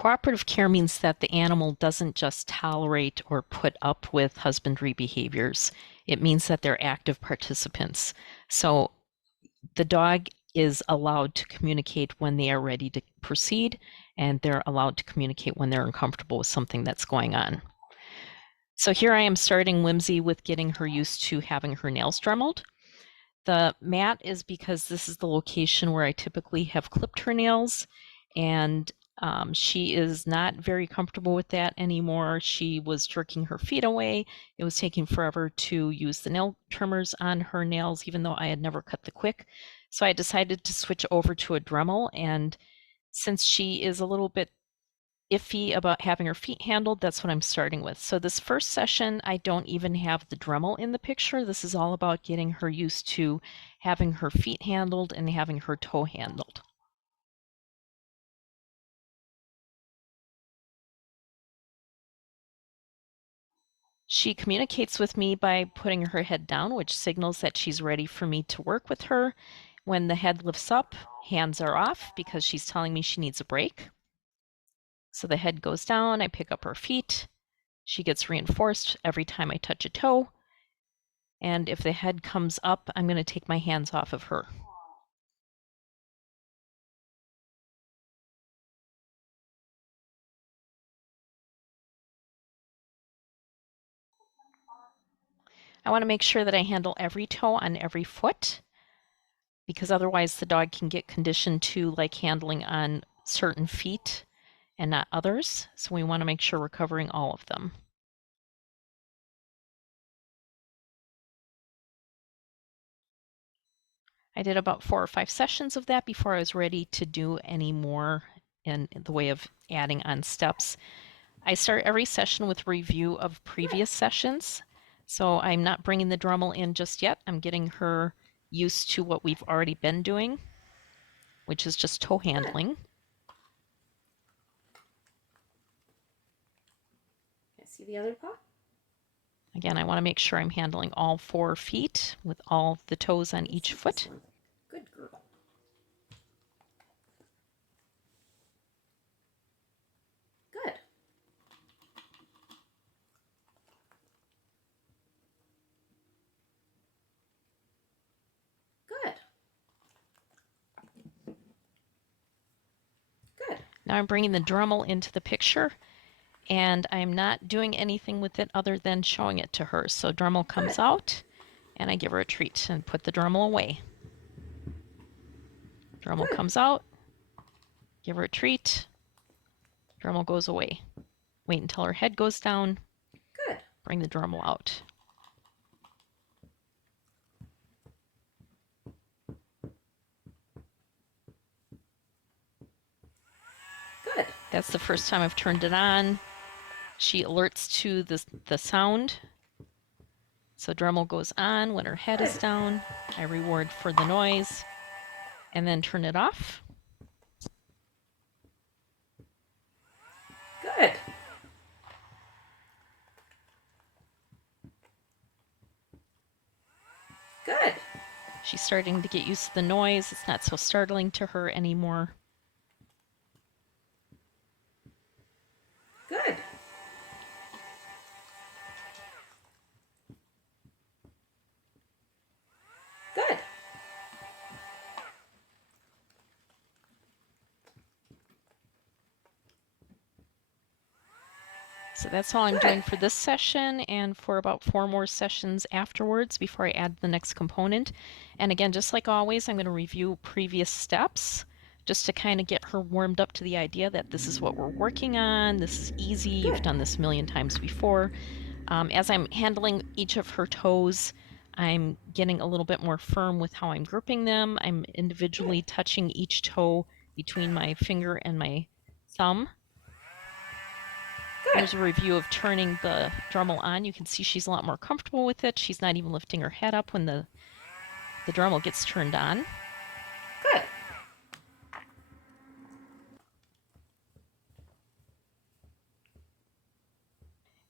Cooperative care means that the animal doesn't just tolerate or put up with husbandry behaviors. It means that they're active participants. So the dog is allowed to communicate when they are ready to proceed, and they're allowed to communicate when they're uncomfortable with something that's going on. So here I am starting Whimsy with getting her used to having her nails dremeled. The mat is because this is the location where I typically have clipped her nails, and she is not very comfortable with that anymore. She was jerking her feet away. It was taking forever to use the nail trimmers on her nails, even though I had never cut the quick. So I decided to switch over to a Dremel, and since she is a little bit iffy about having her feet handled, that's what I'm starting with. So this first session, I don't even have the Dremel in the picture. This is all about getting her used to having her feet handled and having her toe handled. She communicates with me by putting her head down, which signals that she's ready for me to work with her. When the head lifts up, hands are off because she's telling me she needs a break. So the head goes down, I pick up her feet. She gets reinforced every time I touch a toe. And if the head comes up, I'm going to take my hands off of her. I want to make sure that I handle every toe on every foot, because otherwise the dog can get conditioned to like handling on certain feet and not others. So we want to make sure we're covering all of them. I did about 4 or 5 sessions of that before I was ready to do any more in the way of adding on steps. I start every session with a review of previous sessions. So I'm not bringing the Dremel in just yet. I'm getting her used to what we've already been doing, which is just toe handling. Can I see the other paw? Again, I want to make sure I'm handling all 4 feet with all the toes on each foot. Good girl. Good. Good. Good. Now I'm bringing the Dremel into the picture, and I'm not doing anything with it other than showing it to her. So Dremel comes out, and I give her a treat and put the Dremel away. Dremel Good. comes out, give her a treat, Dremel goes away. Wait until her head goes down, Good. bring the Dremel out. Good. That's the first time I've turned it on. She alerts to the sound. So Dremel goes on when her head is down. I reward for the noise and then turn it off. Good. Good. She's starting to get used to the noise. It's not so startling to her anymore. Good. Good. So that's all I'm doing for this session and for about 4 more sessions afterwards before I add the next component. And again, just like always, I'm going to review previous steps just to kind of get her warmed up to the idea that this is what we're working on. This is easy. You've done this a million times before. As I'm handling each of her toes, I'm getting a little bit more firm with how I'm grouping them. I'm individually touching each toe between my finger and my thumb. Here's a review of turning the Dremel on. You can see she's a lot more comfortable with it. She's not even lifting her head up when the Dremel gets turned on. Good.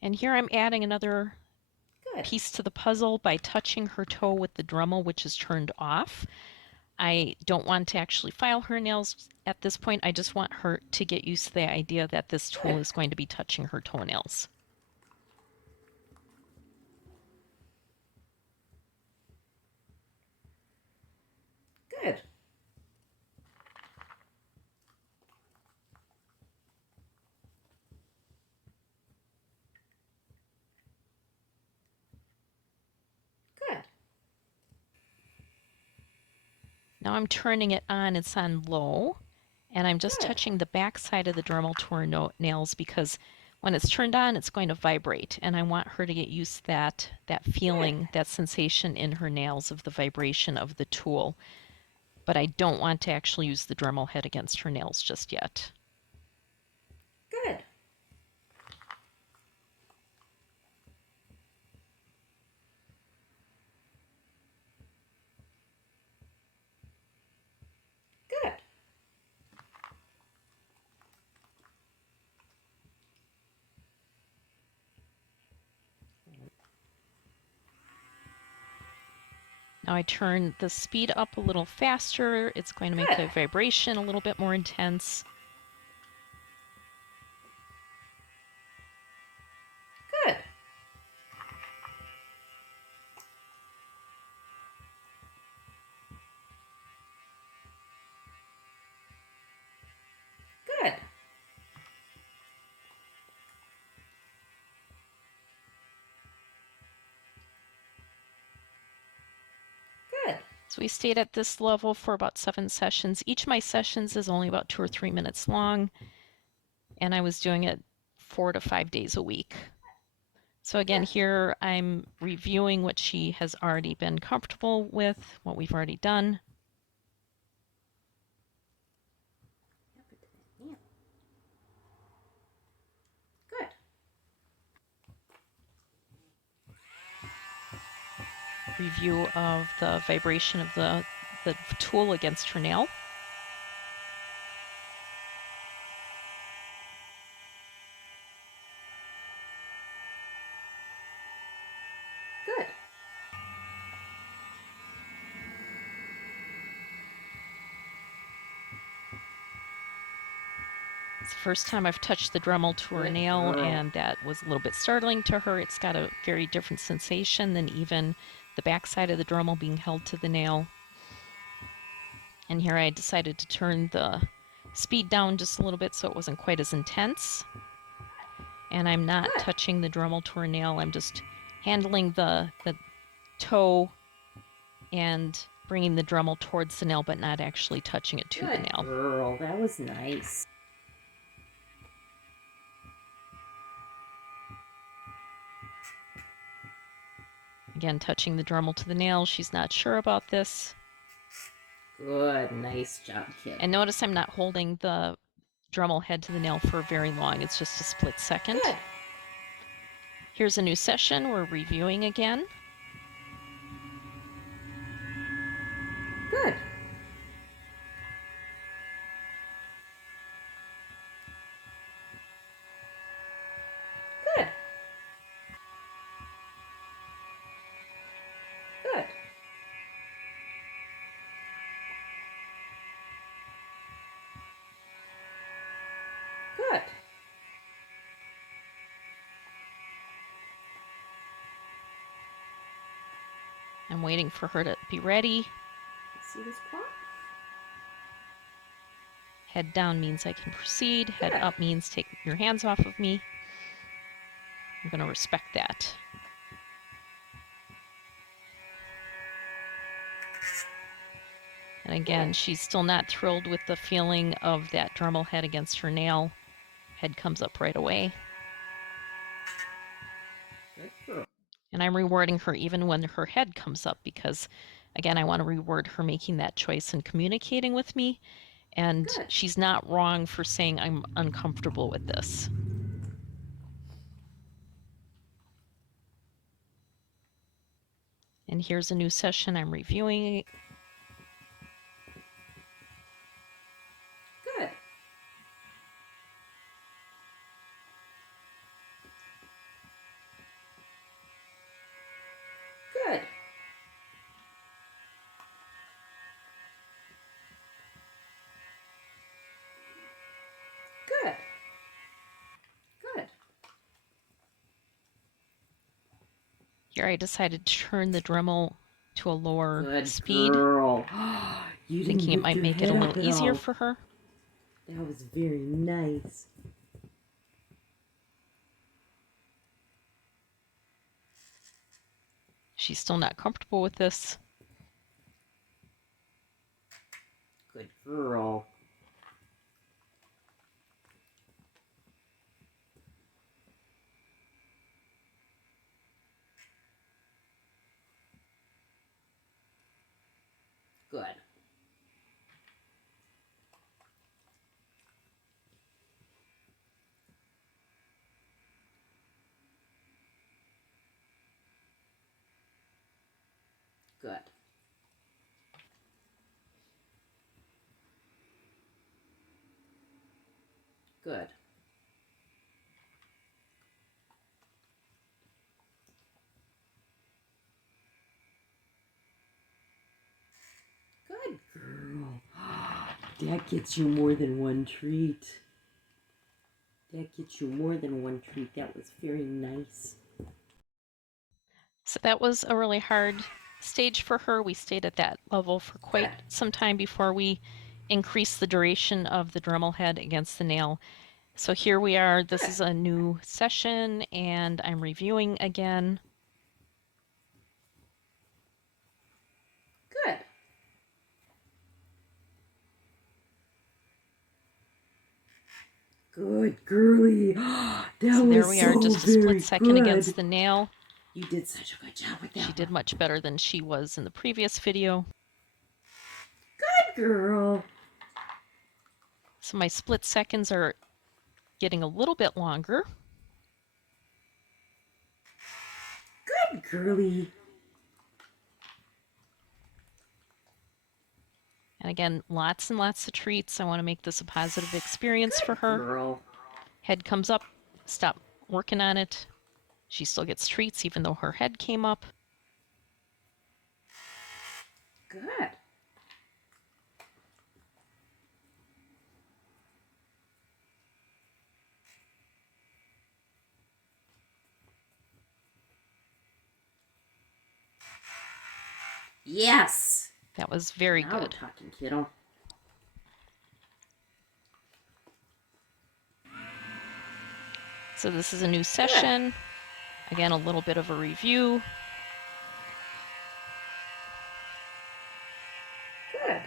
And here I'm adding another Good. piece to the puzzle by touching her toe with the Dremel, which is turned off. I don't want to actually file her nails at this point. I just want her to get used to the idea that this tool Good. is going to be touching her toenails. Good. Good. Now I'm turning it on, it's on low, and I'm just Good. touching the back side of the Dremel to her nails because when it's turned on, it's going to vibrate, and I want her to get used to that Good. feeling, that sensation in her nails of the vibration of the tool. But I don't want to actually use the Dremel head against her nails just yet. Good. Good. Now I turn the speed up a little faster. It's going to make Good. the vibration a little bit more intense. Good. Good. Good. So we stayed at this level for about 7 sessions. Each of my sessions is only about 2 or 3 minutes long, and I was doing it 4 to 5 days a week. So again, Good. here I'm reviewing what she has already been comfortable with, what we've already done. Good. Review of the vibration of the tool against her nail. Good. It's the first time I've touched the Dremel to her Good nail, girl. and that was a little bit startling to her. It's got a very different sensation than even the backside of the Dremel being held to the nail. And here I decided to turn the speed down just a little bit so it wasn't quite as intense. And I'm not Good. touching the Dremel to her nail. I'm just handling the toe and bringing the Dremel towards the nail, but not actually touching it to the Good nail. girl. That was nice. Again, touching the Dremel to the nail. She's not sure about this. Good. Nice job, kid. And notice I'm not holding the Dremel head to the nail for very long. It's just a split second. Good. Here's a new session. We're reviewing again. Good. Good. Good. Good. I'm waiting for her to be ready. See this clock? Head down means I can proceed. Head Good. up means take your hands off of me. I'm going to respect that. And again, Good. she's still not thrilled with the feeling of that Dremel head against her nail. Head comes up right away. Good girl. And I'm rewarding her even when her head comes up because, again, I want to reward her making that choice and communicating with me. And Good. she's not wrong for saying I'm uncomfortable with this. And here's a new session I'm reviewing. Good. Good. Here I decided to turn the Dremel to a lower Good speed, girl. You didn't thinking it lift might your make it head a up little at easier all. for her. That was very nice. She's still not comfortable with this. Good girl. Good. Good. Good. Good girl. That gets you more than one treat. That gets you more than one treat. That was very nice. So that was a really hard stage for her. We stayed at that level for quite Good. some time before we increased the duration of the Dremel head against the nail. So here we are. This Good. is a new session, and I'm reviewing again. Good. Good girly. That So there was we are, so just a split very second against good. the nail. You did such a good job with She that did one. much better than she was in the previous video. Good girl. So my split seconds are getting a little bit longer. Good girly. And again, lots and lots of treats. I want to make this a positive experience for Good her. girl. Head comes up, stop working on it. She still gets treats even though her head came up. Good. Yes. That was very Now we're good. talking, kiddo. So this is a new Good. session. Again, a little bit of a review. Good.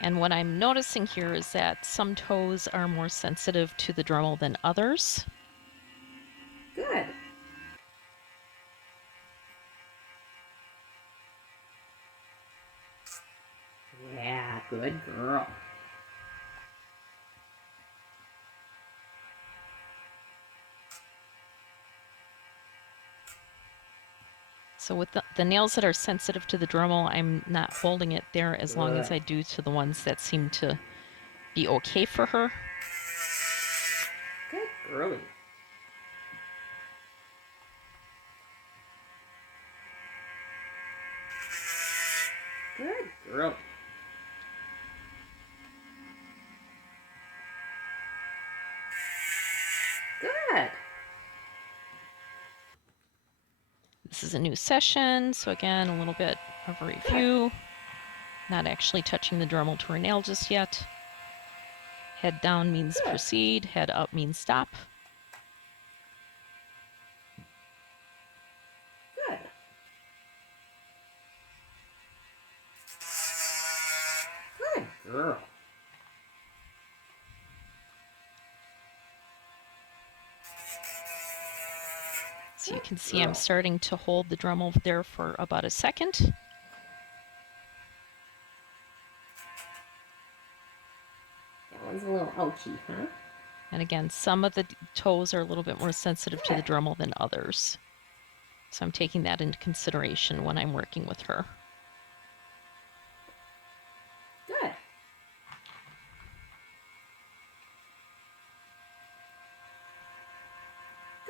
And what I'm noticing here is that some toes are more sensitive to the Dremel than others. Good. Yeah, good girl. So with the nails that are sensitive to the Dremel, I'm not holding it there as long as Good. I do to the ones that seem to be okay for her. Good girly. Good girl. Good. This is a new session, so again, a little bit of a Good. review. Not actually touching the Dremel to her nail just yet. Head down means Good. proceed, head up means stop. Good. Good girl. So you can see I'm Girl. starting to hold the Dremel there for about a second. That one's a little ouchy, huh? And again, some of the toes are a little bit more sensitive to the Good. Dremel than others. So I'm taking that into consideration when I'm working with her. Good.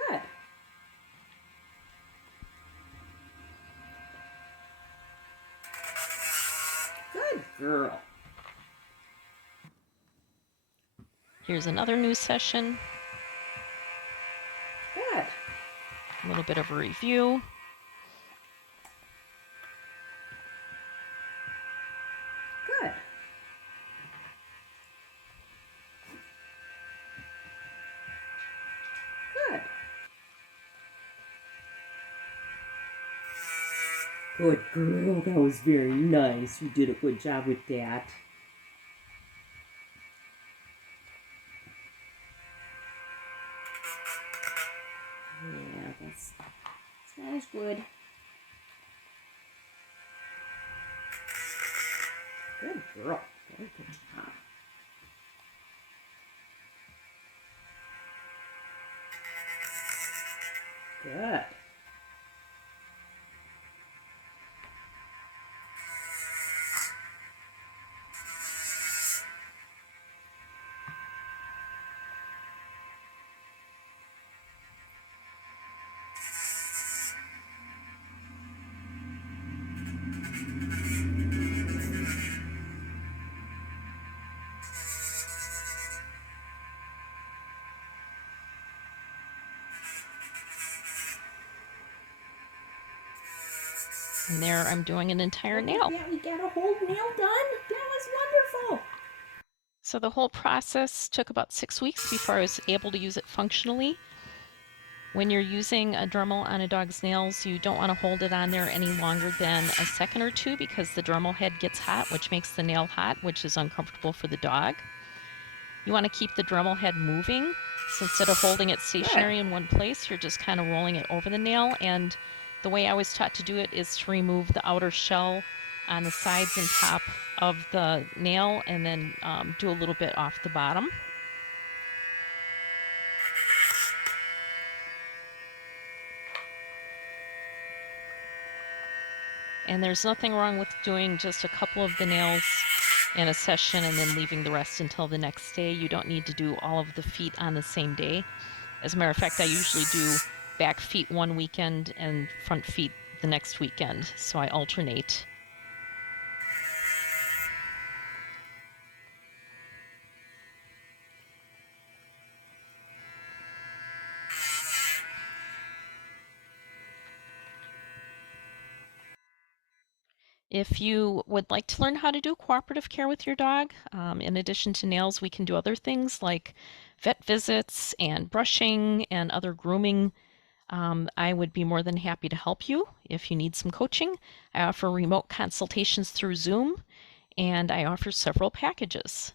Good. Good girl. Here's another new session, Good. a little bit of a review. Good girl. That was very nice. You did a good job with that. Yeah, that's not as good. Good girl. Very good job. Good. And there I'm doing an entire Look at nail. that. We got a whole nail done. That was wonderful. So the whole process took about 6 weeks before I was able to use it functionally. When you're using a Dremel on a dog's nails, you don't want to hold it on there any longer than a second or two because the Dremel head gets hot, which makes the nail hot, which is uncomfortable for the dog. You want to keep the Dremel head moving. So instead of holding it Good. stationary in one place, you're just kind of rolling it over the nail. And the way I was taught to do it is to remove the outer shell on the sides and top of the nail and then do a little bit off the bottom. And there's nothing wrong with doing just a couple of the nails in a session and then leaving the rest until the next day. You don't need to do all of the feet on the same day. As a matter of fact, I usually do back feet one weekend and front feet the next weekend, so I alternate. If you would like to learn how to do cooperative care with your dog, in addition to nails, we can do other things like vet visits and brushing and other grooming. I would be more than happy to help you if you need some coaching. I offer remote consultations through Zoom, and I offer several packages.